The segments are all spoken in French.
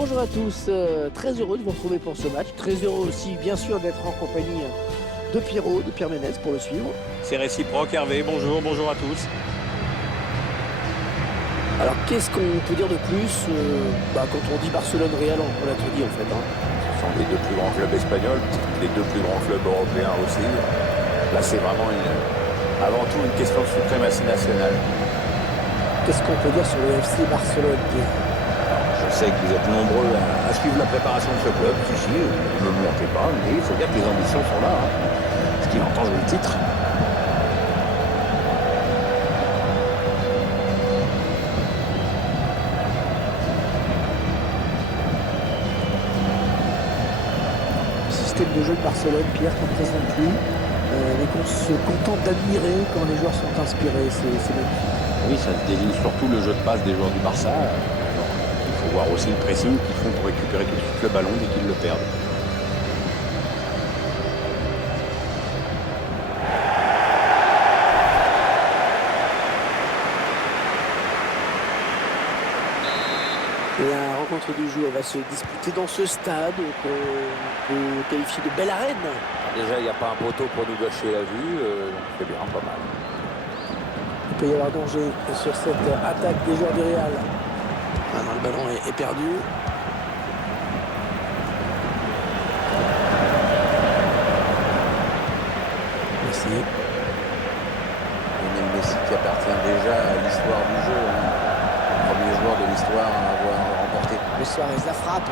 Bonjour à tous, très heureux de vous retrouver pour ce match, très heureux aussi bien sûr d'être en compagnie de Pierrot, de Pierre Ménès pour le suivre. C'est réciproque. Hervé, bonjour à tous. Alors qu'est-ce qu'on peut dire de plus quand on dit Barcelone-Real, on l'a tout dit en fait. Ce sont les deux plus grands clubs espagnols, les deux plus grands clubs européens aussi. Là, c'est vraiment avant tout une question de suprématie nationale. Qu'est-ce qu'on peut dire sur le FC Barcelone, Pierre? Je sais que vous êtes nombreux à suivre la préparation de ce club. Si, ne me mentez pas, mais il faut dire que les ambitions sont là. Ce qui entend jouer le titre. Le système de jeu de Barcelone, Pierre, qu'on ne présente plus, mais qu'on se contente d'admirer quand les joueurs sont inspirés, c'est magnifique. Oui, ça se désigne surtout le jeu de passe des joueurs du Barça. Il faut voir aussi le pressing qu'ils font pour récupérer tout de suite le ballon dès qu'ils le perdent. La rencontre du jour va se disputer dans ce stade qu'on peut qualifier de belle arène. Déjà, il n'y a pas un poteau pour nous gâcher la vue. C'est bien, pas mal. Il peut y avoir danger sur cette attaque des joueurs du Real. Maintenant, le ballon est perdu. Messi. Lionel Messi qui appartient déjà à l'histoire du jeu. Le premier joueur de l'histoire à avoir remporté. Luis Suarez, la frappe.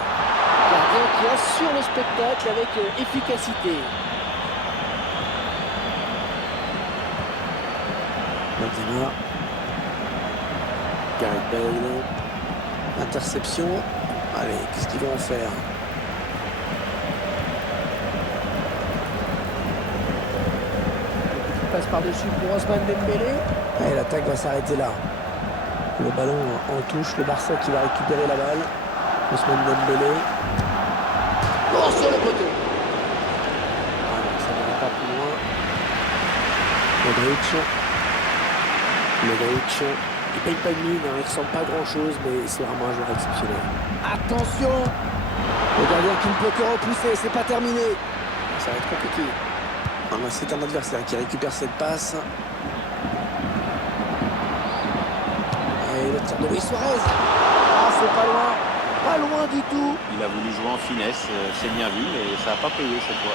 Gardien qui assure le spectacle avec efficacité. Benzema. Gareth Bale. Interception. Allez, qu'est-ce qu'ils vont en faire? Il passe par-dessus pour Ousmane Dembélé. Et l'attaque va s'arrêter là. Le ballon en touche, le Barça qui va récupérer la balle. Ousmane Dembélé. Oh, sur le poteau. Ah non, ça n'ira pas plus loin. Modric. Il paye pas de mine, il ressemble pas à grand chose, mais c'est vraiment un joueur exceptionnel. Attention! Le gardien qui ne peut que repousser, c'est pas terminé. Ça va être compliqué. Ah non, c'est un adversaire qui récupère cette passe. Et le tir de Luis Suarez. Ah, c'est pas loin. Pas loin du tout. Il a voulu jouer en finesse, c'est bien vu, mais ça n'a pas payé cette fois.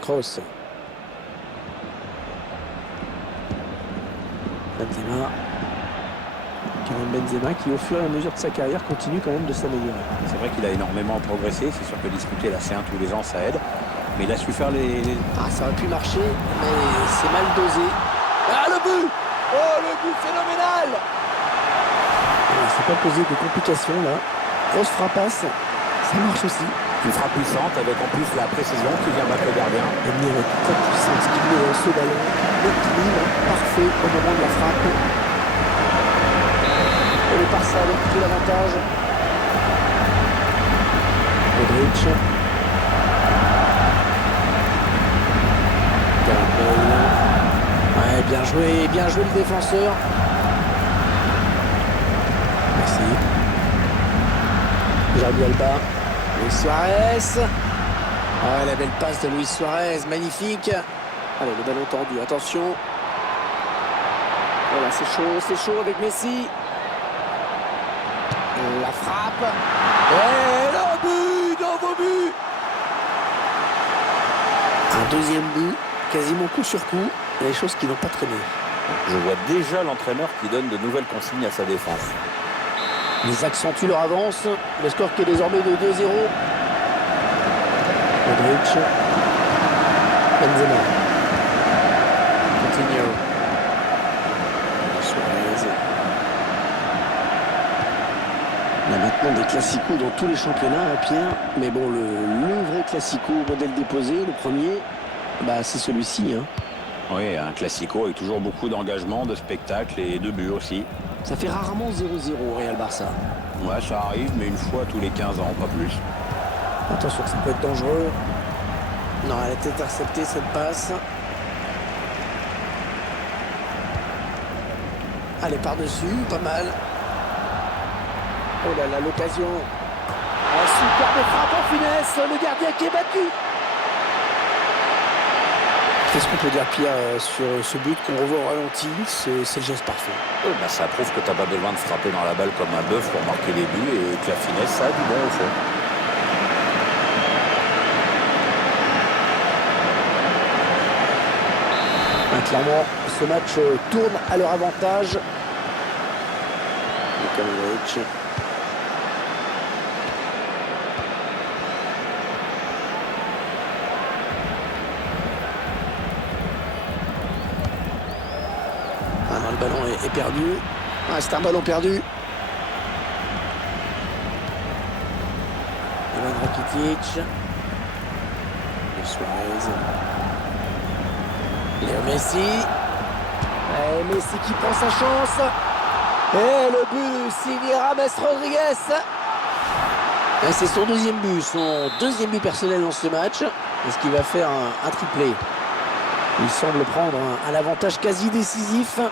Kroos. Benzema. Karim Benzema qui au fur et à mesure de sa carrière continue quand même de s'améliorer. C'est vrai qu'il a énormément progressé, c'est sûr que disputer la C1 tous les ans ça aide, mais il a su faire les... Ah, ça aurait pu marcher, mais c'est mal dosé. Ah, le but! Oh, le but phénoménal! Il s'est pas posé de complications là. Grosse frappasse, ça marche aussi. Une frappe puissante avec en plus la précision qui vient battre le gardien. Et mis avec toute la puissance qu'il met dans ce ballon, l'équilibre parfait au moment de la frappe. Et le Barça a donc pris l'avantage. Modric. Gareth Bale. Ouais, bien joué le défenseur. Merci. Jordi Alba. Luis Suarez. Ah, la belle passe de Luis Suarez, magnifique. Allez, le ballon tendu, attention. Voilà, c'est chaud avec Messi. La frappe. Et le but, nouveau but. Un deuxième but, quasiment coup sur coup. Les choses qui n'ont pas traîné. Je vois déjà l'entraîneur qui donne de nouvelles consignes à sa défense. Ils accentuent leur avance. Le score qui est désormais de 2-0. Modric. Benzema. Coutinho. Suarez. Il y a maintenant des classicos dans tous les championnats, hein, Pierre. Mais bon, le vrai classico modèle déposé, le premier, c'est celui-ci. Hein. Oui, un classico avec toujours beaucoup d'engagement, de spectacle et de buts aussi. Ça fait rarement 0-0 au Real Barça. Ouais, ça arrive, mais une fois tous les 15 ans, pas plus. Attention, ça peut être dangereux. Non, elle a été interceptée cette passe. Allez, par-dessus, pas mal. Oh là là, l'occasion. Un superbe frappe en finesse, le gardien qui est battu. Qu'est-ce qu'on peut dire, Pierre, sur ce but qu'on revoit au ralenti? C'est le geste parfait. Ça prouve que tu n'as pas besoin de frapper dans la balle comme un bœuf pour marquer les buts et que la finesse, ça a du bon au fond. Clairement, ce match tourne à leur avantage. Nikolic. Ah non, le ballon est perdu. Ah, c'est un ballon perdu. Ivan Rakitic. Suarez. Léo Messi. Et Messi qui prend sa chance. Et le but signé James Rodriguez. Et c'est son deuxième but personnel dans ce match. Est-ce qu'il va faire un triplé? Il semble prendre un avantage quasi décisif. La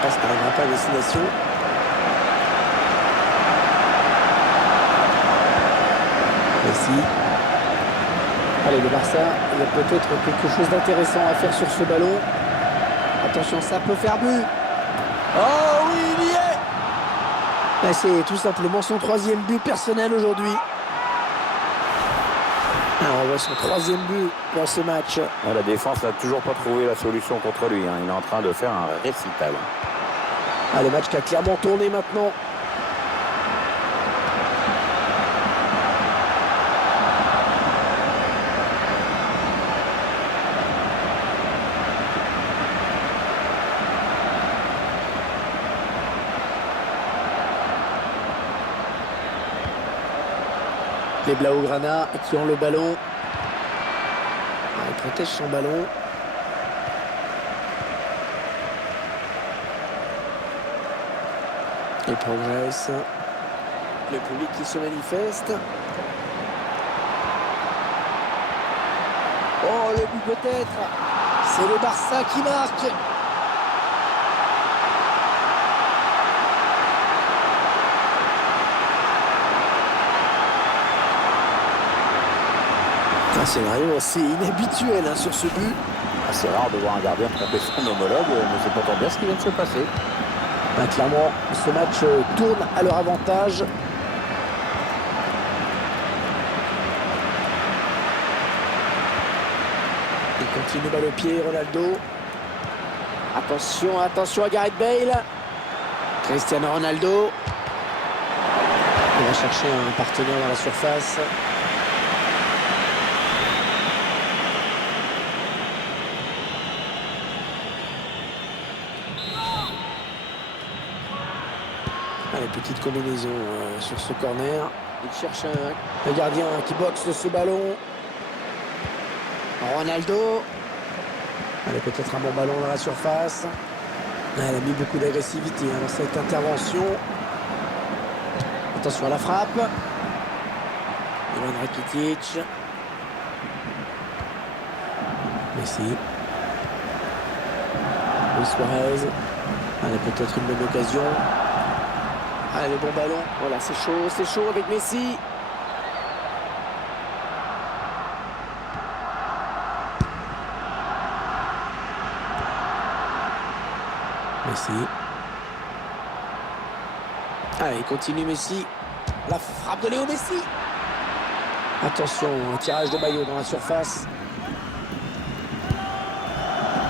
passe n'arrivera pas à destination. Messi. Allez, le Barça, il y a peut-être quelque chose d'intéressant à faire sur ce ballon. Attention, ça peut faire but. Oh oui, il y est. C'est tout simplement son troisième but personnel aujourd'hui. On voit son troisième but dans ce match. La défense n'a toujours pas trouvé la solution contre lui. Il est en train de faire un récital. Le match qui a clairement tourné maintenant. Les Blaugrana qui ont le ballon. Il protège son ballon. Il progresse. Le public qui se manifeste. Oh, le but peut-être. C'est le Barça qui marque. Un scénario assez inhabituel sur ce but. C'est rare de voir un gardien tromper son homologue, mais c'est pourtant bien ce qui vient de se passer. Clairement, ce match tourne à leur avantage. Il continue balle au pied, Ronaldo. Attention à Gareth Bale. Cristiano Ronaldo. Il va chercher un partenaire dans la surface. Allez, petite combinaison sur ce corner. Il cherche un gardien qui boxe ce ballon. Ronaldo. Allez, peut-être un bon ballon dans la surface. Elle a mis beaucoup d'agressivité dans cette intervention. Attention à la frappe. Ivan Rakitic. Messi. Luis Suarez. Allez, peut-être une bonne occasion. Allez, bon ballon. Voilà, c'est chaud avec Messi. Messi. Allez, il continue Messi. La frappe de Léo Messi. Attention, un tirage de maillot dans la surface.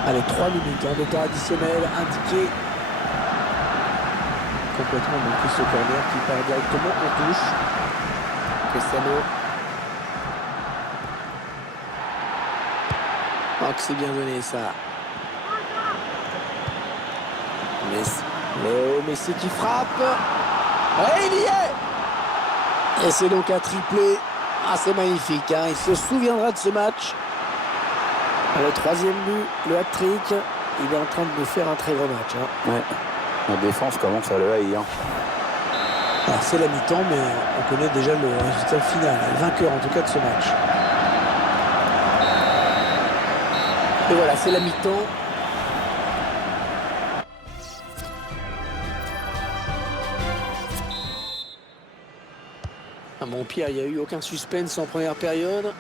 Allez, 3 minutes de temps additionnel indiqué. Complètement manqué ce corner qui part directement en touche. Cristiano. Oh, que c'est bien donné ça. Léo Messi qui frappe. Et il y est. Et c'est donc un triplé. C'est magnifique. Il se souviendra de ce match. Le troisième but, le hat-trick. Il est en train de nous faire un très gros match. Ouais. La défense commence à le haïr. Alors c'est la mi-temps, mais on connaît déjà le résultat final, le vainqueur en tout cas de ce match. Et voilà, c'est la mi-temps. À Montpierre, il n'y a eu aucun suspense en première période.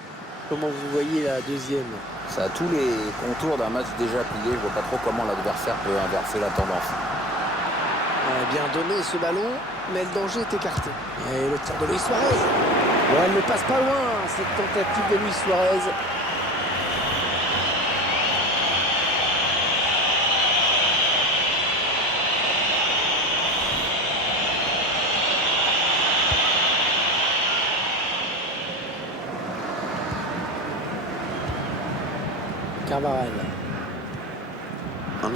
Comment vous voyez la deuxième? Ça a tous les contours d'un match déjà plié. Je vois pas trop comment l'adversaire peut inverser la tendance. On a bien donné ce ballon, mais le danger est écarté. Et le tir de Luis Suarez. Ouais, elle ne passe pas loin, cette tentative de Luis Suarez. Carvajal.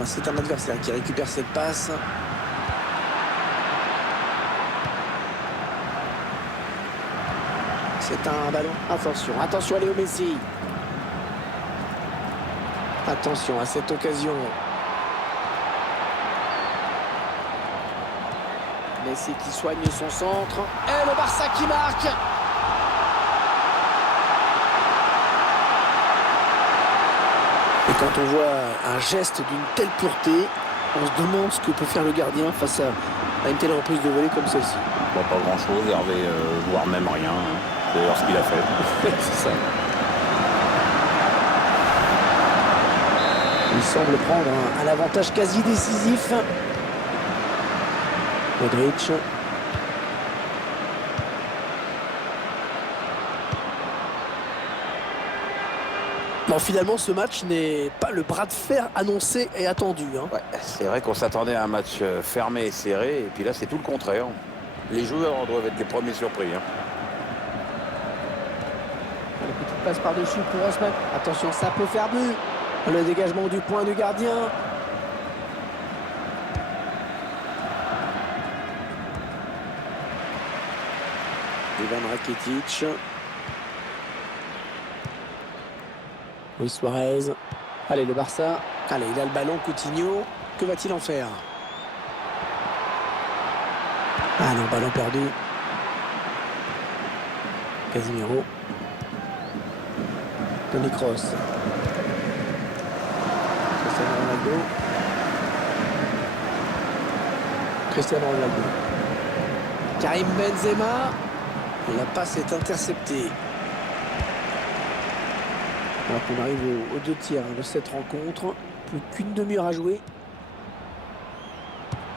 C'est un adversaire qui récupère cette passe. C'est un ballon. Attention à Léo Messi. Attention à cette occasion. Messi qui soigne son centre. Et le Barça qui marque. Et quand on voit un geste d'une telle pureté, on se demande ce que peut faire le gardien face à une telle reprise de volée comme celle-ci. Bon, pas grand-chose, Hervé, voire même rien. C'est d'ailleurs ce qu'il a fait. C'est ça. Il semble prendre un avantage quasi décisif. Modric. Bon, finalement, ce match n'est pas le bras de fer annoncé et attendu. Hein. Ouais, c'est vrai qu'on s'attendait à un match fermé et serré, et puis là, c'est tout le contraire. Les joueurs doivent être les premiers surpris. Hein. Une petite passe par-dessus pour Osman. Attention, ça peut faire but. Le dégagement du point du gardien. Ivan Rakitic. Luis Suarez. Allez, le Barça. Allez, il a le ballon, Coutinho. Que va-t-il en faire? Ah non, ballon perdu. Casemiro. Toni Kroos. Cristiano Ronaldo. Cristiano Ronaldo. Karim Benzema. La passe est interceptée. Alors qu'on arrive aux deux tiers de cette rencontre. Plus qu'une demi-heure à jouer.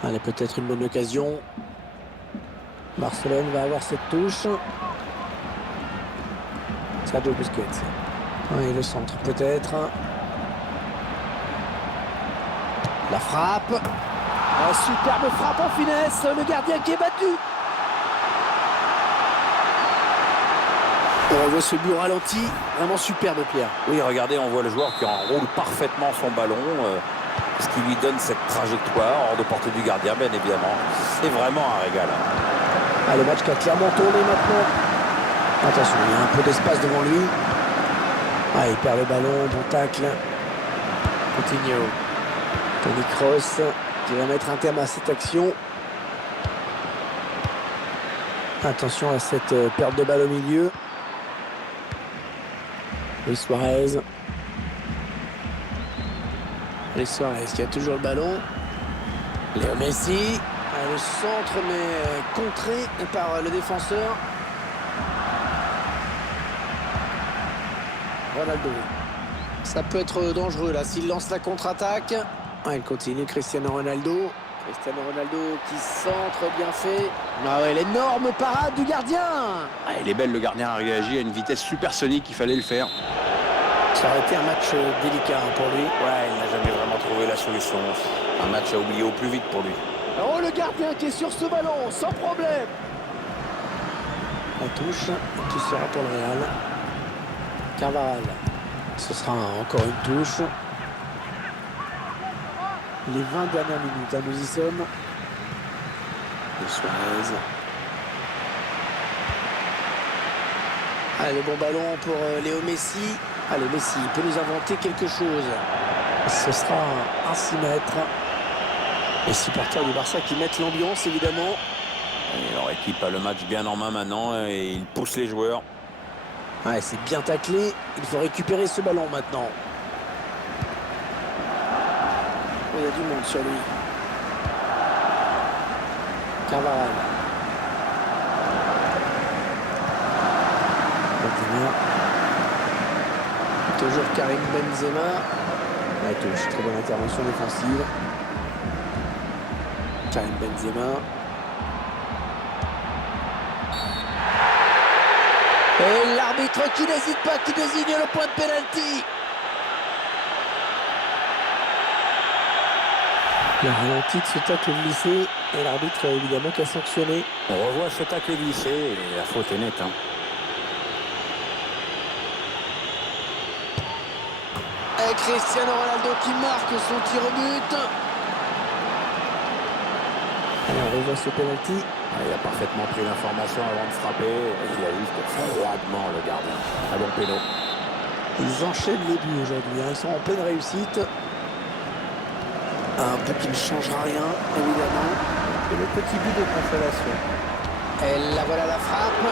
Allez, peut-être une bonne occasion. Barcelone va avoir cette touche. Sergio Busquets. Et le centre peut-être. La frappe. Un superbe frappe en finesse. Le gardien qui est battu. On revoit ce but au ralenti. Vraiment superbe, Pierre. Oui, regardez, on voit le joueur qui enroule parfaitement son ballon. Ce qui lui donne cette trajectoire hors de portée du gardien, bien évidemment. C'est vraiment un régal. Ah, le match qui a clairement tourné maintenant. Attention, il y a un peu d'espace devant lui. Ah, il perd le ballon, bon tacle. Coutinho. Toni Kroos qui va mettre un terme à cette action. Attention à cette perte de balle au milieu. Luis Suarez. Luis Suarez qui a toujours le ballon. Léo Messi. Le centre mais contré par le défenseur. Ronaldo. Ça peut être dangereux là s'il lance la contre-attaque. Ah, il continue, Cristiano Ronaldo. Cristiano Ronaldo qui centre bien fait. Ah ouais, l'énorme parade du gardien. Ah, il est belle, le gardien a réagi à une vitesse supersonique, il fallait le faire. Ça aurait été un match délicat pour lui. Ouais, il n'a jamais vraiment trouvé la solution. Un match à oublier au plus vite pour lui. Oh, le gardien qui est sur ce ballon, sans problème. La touche qui sera pour le Real. Carvajal. Ce sera encore une touche. Les 20 dernières minutes, hein, nous y sommes. Et Suarez. Allez, le bon ballon pour Léo Messi. Allez, Messi peut nous inventer quelque chose. Ce sera un 6 mètres. Les supporters du Barça qui mettent l'ambiance, évidemment. Et leur équipe a le match bien en main maintenant et il pousse les joueurs. Ouais, c'est bien taclé. Il faut récupérer ce ballon maintenant. Il y a du monde sur lui. Carvajal. Benzema. Toujours Karim Benzema. La touche, très bonne intervention défensive. Karim Benzema. Et l'arbitre qui n'hésite pas, qui désigne le point de pénalty. Le ralenti de ce tacle glissé et l'arbitre évidemment qui a sanctionné. On revoit ce tacle glissé et la faute est nette. Et Cristiano Ronaldo qui marque son tir au but. Alors on revoit ce penalty. Il a parfaitement pris l'information avant de frapper. Et il a juste froidement le gardien. Un bon péno. Ils enchaînent les buts aujourd'hui. Ils sont en pleine réussite. Un but qui ne changera rien, évidemment. Et le petit but de consolation. Et là voilà la frappe.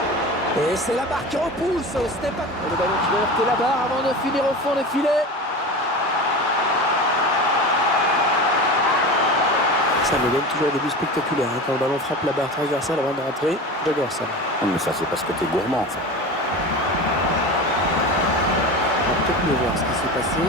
Et c'est la barre qui repousse. Ce n'est pas... Et le ballon qui va heurter la barre avant de finir au fond des filets. Ça me donne toujours des buts spectaculaires. Quand le ballon frappe la barre transversale avant de rentrer, j'adore ça. Non, mais ça, c'est parce que t'es gourmand, ça. On va peut-être mieux voir ce qui s'est passé.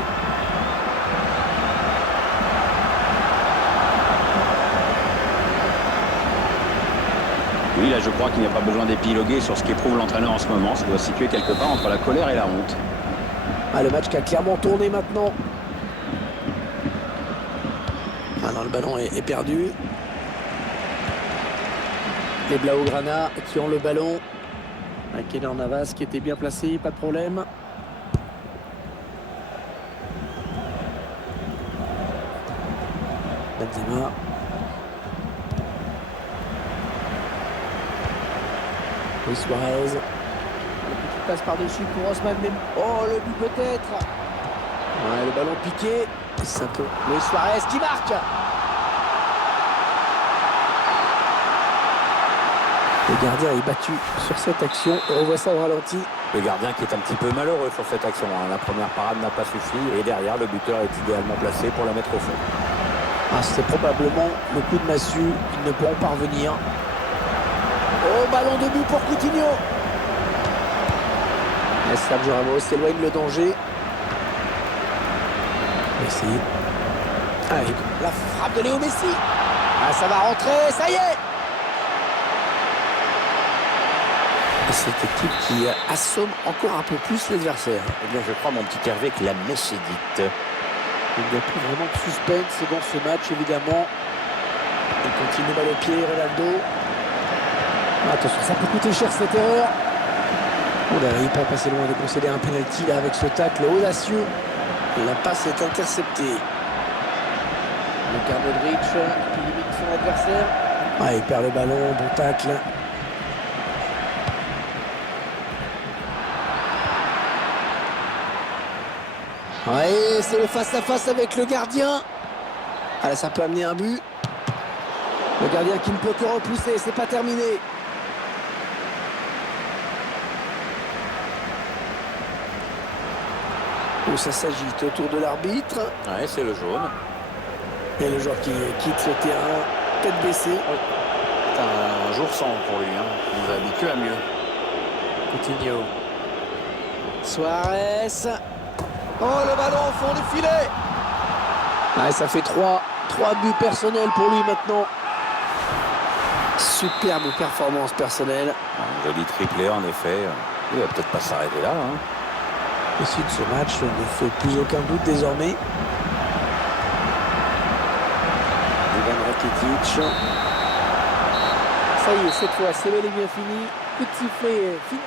Oui, là, je crois qu'il n'y a pas besoin d'épiloguer sur ce qu'éprouve l'entraîneur en ce moment. Ça doit se situer quelque part entre la colère et la honte. Ah, le match qui a clairement tourné maintenant. Ah non, le ballon est perdu. Les Blaugrana qui ont le ballon. Avec Keylor Navas qui était bien placé, pas de problème. Benzema. Luis Suarez. Le petit passe par-dessus pour Ousmane Dembélé. Oh, le but peut-être. Ouais, le ballon piqué. C'est un peu Luis Suarez qui marque. Le gardien est battu sur cette action. On revoit ça au ralenti. Le gardien qui est un petit peu malheureux sur cette action. La première parade n'a pas suffi. Et derrière, le buteur est idéalement placé pour la mettre au fond. Ah, c'est probablement le coup de massue. Ils ne pourront pas revenir. Oh, ballon de but pour Coutinho. Et Sergio Ramos éloigne le danger. Messi. Avec la frappe de Léo Messi. Ah, ça va rentrer, ça y est. Et cette équipe qui assomme encore un peu plus l'adversaire. Eh bien, je crois, mon petit Hervé, que la messe est dite. Il n'y a plus vraiment de suspense dans ce match, évidemment. Il continue balle au pied, Ronaldo. Attention, ça peut coûter cher cette erreur. Oh là là, il peut pas passer loin de concéder un penalty là avec ce tacle audacieux. La passe est interceptée. Le Modric qui limite son adversaire. Ah, il perd le ballon, bon tacle. Ouais, c'est le face-à-face avec le gardien. Ah là, ça peut amener un but. Le gardien qui ne peut que repousser, c'est pas terminé. Où ça s'agite autour de l'arbitre. Ouais, c'est le jaune. Et le joueur qui quitte le terrain, tête baissée. C'est un jour sans pour lui. Il nous habitue à mieux. Coutinho. Suarez. Oh, le ballon au fond du filet. Ah, ça fait 3 buts personnels pour lui maintenant. Superbe performance personnelle. Un joli triplé, en effet. Il va peut-être pas s'arrêter là. L'issue de ce match ne fait plus aucun doute désormais. Ivan Rakitic. Ça y est, cette fois, c'est bel et bien fini. Coup de sifflet fini.